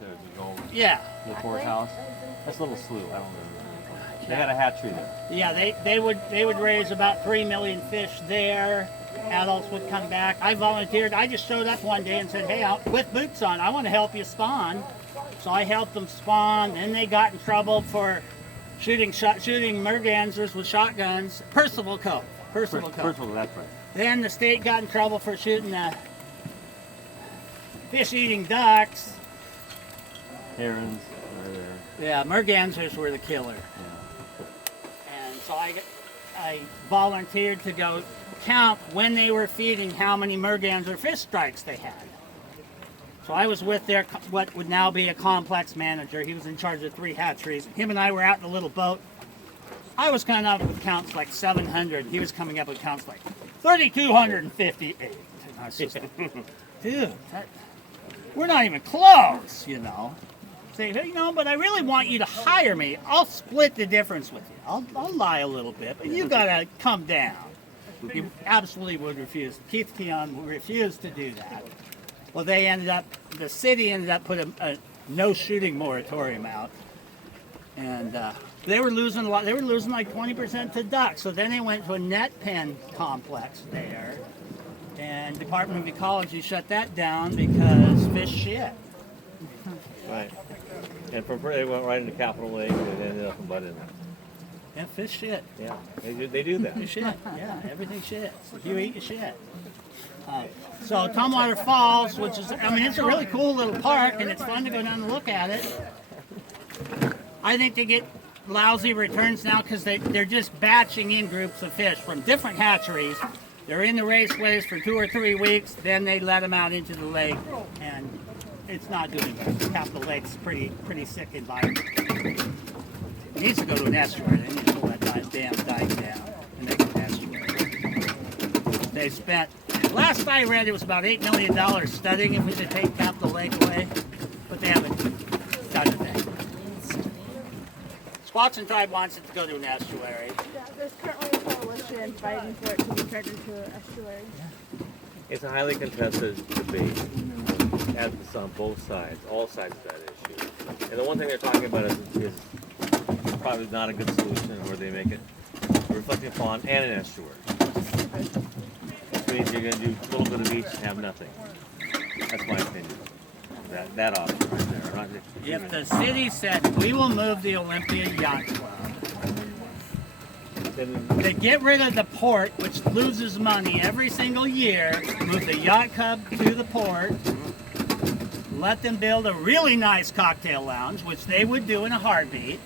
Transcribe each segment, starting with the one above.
there, the old Yeah. the courthouse. That's a little slough. I don't remember. They had a hatchery there. Yeah, they would raise about 3 million fish there. Adults would come back. I volunteered. I just showed up one day and said, hey, with boots on, I want to help you spawn. So I helped them spawn. Then they got in trouble for shooting mergansers with shotguns. Percival Cove. Percival, that's right. Then the state got in trouble for shooting fish-eating ducks. Herons are there. Yeah, mergansers were the killer. Yeah. And so I volunteered to go count when they were feeding how many merganser fish strikes they had. So I was with their what would now be a complex manager. He was in charge of 3 hatcheries. Him and I were out in a little boat. I was coming up with counts like 700. He was coming up with counts like 3,258. And I was just, dude, we're not even close, you know. Say, hey, but I really want you to hire me. I'll split the difference with you. I'll lie a little bit, but you gotta come down. He absolutely would refuse. Keith Keon refused to do that. Well, the city ended up putting a no shooting moratorium out. And they were losing a lot. They were losing like 20% to ducks. So then they went to a net pen complex there. And Department of Ecology shut that down because fish shit. Right. And they went right into Capitol Lake and ended up in Bud. Yeah, fish shit. Yeah, they do that. Fish shit. Yeah, everything shit. You eat your shit. So Tumwater Falls, which is, it's a really cool little park, and it's fun to go down and look at it. I think they get lousy returns now because they're just batching in groups of fish from different hatcheries. They're in the raceways for 2 or 3 weeks, then they let them out into the lake, and it's not doing good. Capitol Lake's pretty sick environment. It needs to go to an estuary. They need to pull that damn dike down and make an estuary. They spent, last I read, it was about $8 million studying if we should take Capitol Lake away, but they haven't done a thing. Squaxin Tribe wants it to go to an estuary. Yeah, there's currently a coalition fighting for it to be turned into an estuary. It's a highly contested debate on both sides, all sides of that issue. And the one thing they're talking about is probably not a good solution where they make it a reflecting pond and an estuary. Which means you're going to do a little bit of each and have nothing. That's my opinion. That option right there. If the city said, we will move the Olympia Yacht Club, they get rid of the port, which loses money every single year, move the yacht club to the port, let them build a really nice cocktail lounge, which they would do in a heartbeat.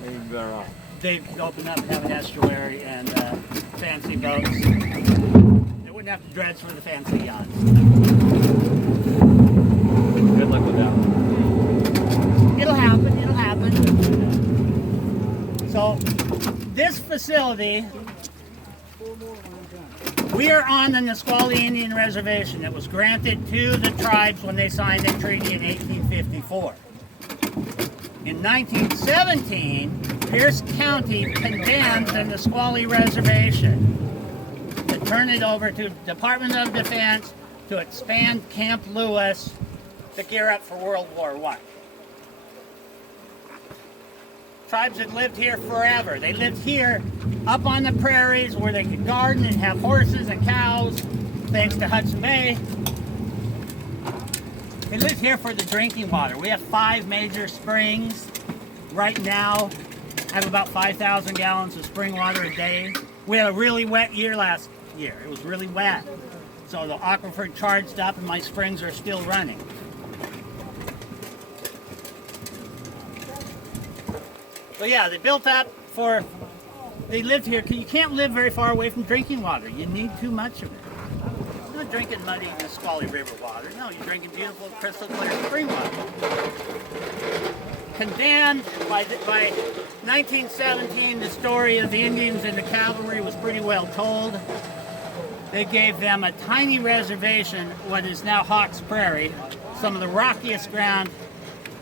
Maybe better off. They'd open up and have an estuary and fancy boats. They wouldn't have to dredge for the fancy yachts. Good luck with that one. It'll happen, it'll happen. So, this facility, we are on the Nisqually Indian Reservation that was granted to the tribes when they signed the treaty in 1854. In 1917, Pierce County condemned the Nisqually Reservation to turn it over to Department of Defense to expand Camp Lewis to gear up for World War I. Tribes had lived here forever. They lived here up on the prairies where they could garden and have horses and cows, thanks to Hudson Bay. They lived here for the drinking water. We have 5 major springs. Right now, I have about 5,000 gallons of spring water a day. We had a really wet year last year. It was really wet. So the aquifer charged up and my springs are still running. But yeah, they built up they lived here. You can't live very far away from drinking water. You need too much of it. You're not drinking muddy Nisqually River water. No, you're drinking beautiful, crystal clear spring water. Condemned by 1917, the story of the Indians and the cavalry was pretty well told. They gave them a tiny reservation, what is now Hawks Prairie, some of the rockiest ground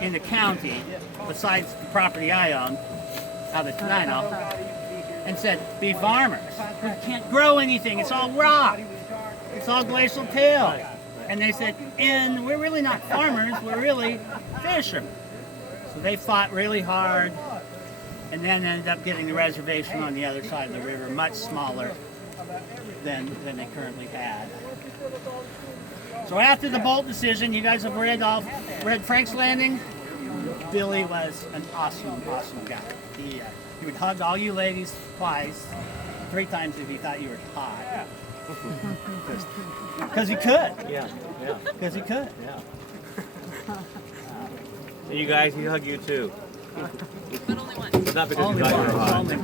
in the county, besides the property I own, out of Tenino, and said, be farmers. You can't grow anything, it's all rock. It's all glacial till. And they said, and we're really not farmers, we're really fishermen. So they fought really hard and then ended up getting the reservation on the other side of the river, much smaller than they currently had. So after the Bolt decision, you guys have read Frank's Landing? Billy was an awesome guy. He would hug all you ladies twice, 3 times if he thought you were hot. Because he could. Yeah. Because he could. Yeah. And you guys, he hugged you too. But only once. Not because he thought you were hot. Only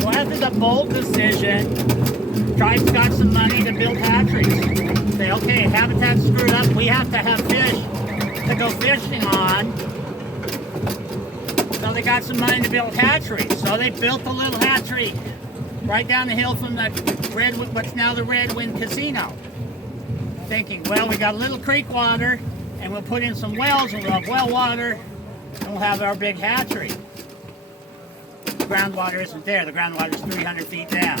So after the Bolt decision, tribes got some money to build hatcheries. Say, okay, habitat's screwed up. We have to have fish to go fishing on. So they got some money to build hatcheries. So they built a little hatchery right down the hill from the what's now the Red Wind Casino. Thinking, well, we got a little creek water, and we'll put in some wells, and we'll have well water, and we'll have our big hatchery. The groundwater isn't there. The groundwater is 300 feet down.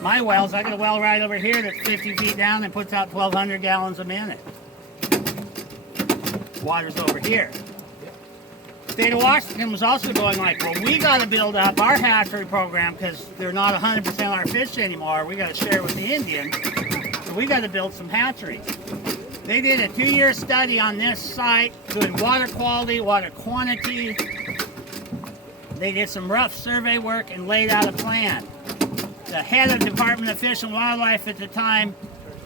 My wells, I got a well right over here that's 50 feet down and puts out 1,200 gallons a minute. Water's over here. State of Washington was also going like, well, we got to build up our hatchery program because they're not 100% our fish anymore. We got to share with the Indians. So we got to build some hatcheries. They did a 2-year study on this site, doing water quality, water quantity. They did some rough survey work and laid out a plan. The head of the Department of Fish and Wildlife at the time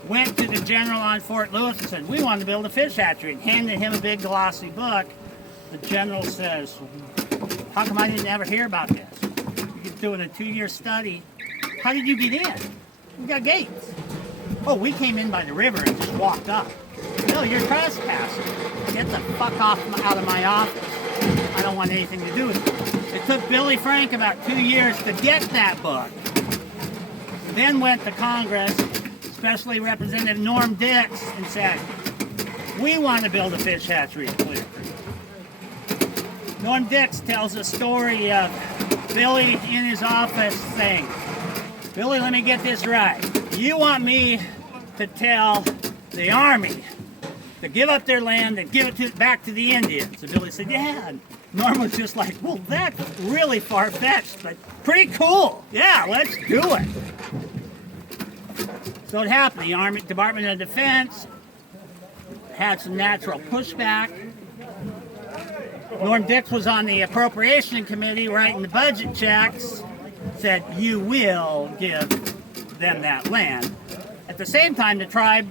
went to the general on Fort Lewis and said, we want to build a fish hatchery, and handed him a big glossy book. The general says, how come I didn't ever hear about this? You're doing a 2-year study. How did you get in? We got gates. Oh, we came in by the river and just walked up. No, you're trespassing. Get the fuck out of my office. I don't want anything to do with it. It took Billy Frank about 2 years to get that book. Then went to Congress, especially Representative Norm Dix, and said, we want to build a fish hatchery in Clear Creek. Norm Dix tells a story of Billy in his office saying, Billy, let me get this right. You want me to tell the Army to give up their land and give it back to the Indians? And Billy said, yeah. And Norm was just like, well, that's really far-fetched, but pretty cool. Yeah, let's do it. So it happened. The Army, Department of Defense had some natural pushback. Norm Dix was on the Appropriation Committee writing the budget checks, said, you will give them that land. At the same time, the tribe,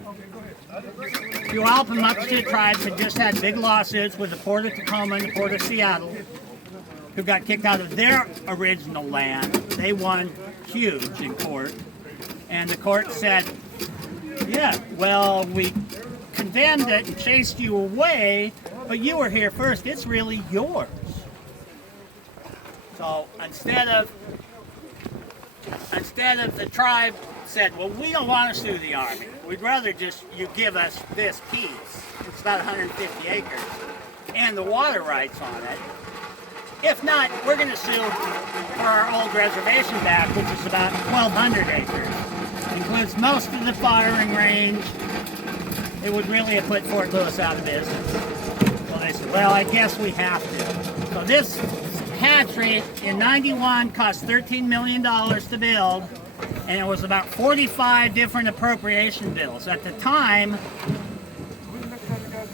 Puyallup and Muskogee tribes had just had big lawsuits with the Port of Tacoma and the Port of Seattle, who got kicked out of their original land. They won huge in court. And the court said, yeah, well, we condemned it and chased you away, but you were here first. It's really yours. So instead of the tribe said, well, we don't want to sue the Army. We'd rather just you give us this piece. It's about 150 acres and the water rights on it. If not, we're going to sue for our old reservation back, which is about 1,200 acres. Includes most of the firing range. It would really have put Fort Lewis out of business. So they said, well, I guess we have to. So this hatchery in '91 cost $13 million to build, and it was about 45 different appropriation bills. At the time,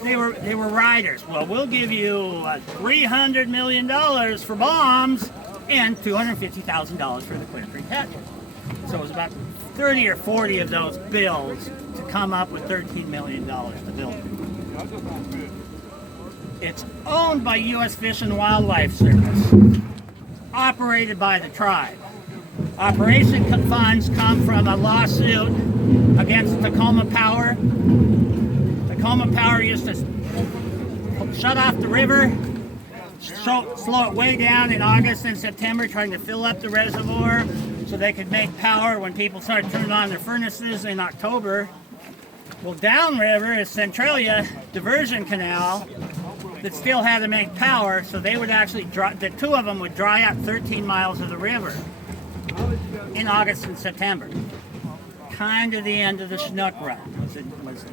they were riders. Well, we'll give you $300 million for bombs and $250,000 for the Clear Creek hatchery. So it was about 30 or 40 of those bills to come up with $13 million to build it. It's owned by U.S. Fish and Wildlife Service, operated by the tribe. Operation funds come from a lawsuit against Tacoma Power. Tacoma Power used to shut off the river, slow it way down in August and September, trying to fill up the reservoir so they could make power when people started turning on their furnaces in October. Well, downriver is Centralia Diversion Canal that still had to make power, so they would actually the two of them would dry up 13 miles of the river in August and September. kind of the end of the Chinook run. Was you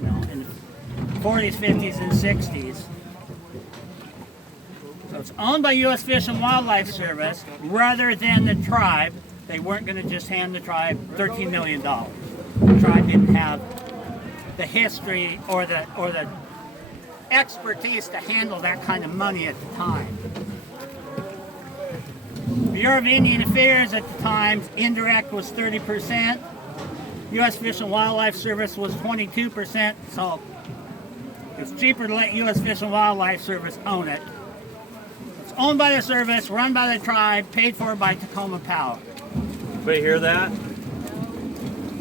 know, in the 40s, 50s, and 60s. So it's owned by U.S. Fish and Wildlife Service rather than the tribe. They weren't going to just hand the tribe $13 million. The tribe didn't have the history or the expertise to handle that kind of money at the time. Bureau of Indian Affairs at the time, indirect was 30%. U.S. Fish and Wildlife Service was 22%, so it's cheaper to let U.S. Fish and Wildlife Service own it. It's owned by the service, run by the tribe, paid for by Tacoma Power. Anybody hear that?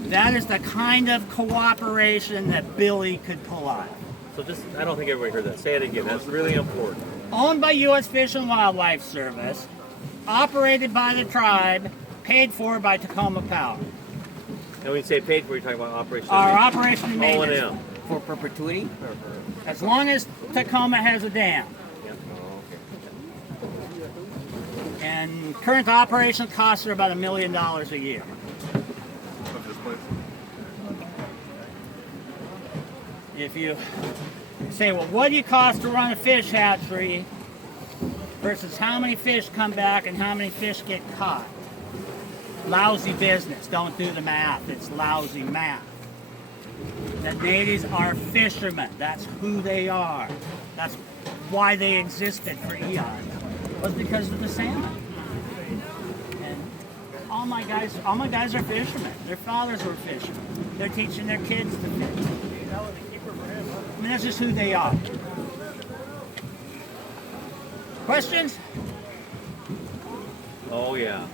That is the kind of cooperation that Billy could pull off. So just, I don't think everybody heard that. Say it again. That's really important. Owned by U.S. Fish and Wildlife Service, operated by the tribe, paid for by Tacoma Power. And when you say paid for, you're talking about operation. Our operation and maintenance. O&M. For perpetuity? As long as Tacoma has a dam. Yeah. Oh, okay. And current operation costs are about $1 million a year. Of this place? If you say, well, what do you cost to run a fish hatchery versus how many fish come back and how many fish get caught? Lousy business. Don't do the math. It's lousy math. The natives are fishermen. That's who they are. That's why they existed for eons. It was because of the salmon. And all my guys are fishermen. Their fathers were fishermen. They're teaching their kids to fish. I mean, that's just who they are. Questions? Oh, yeah.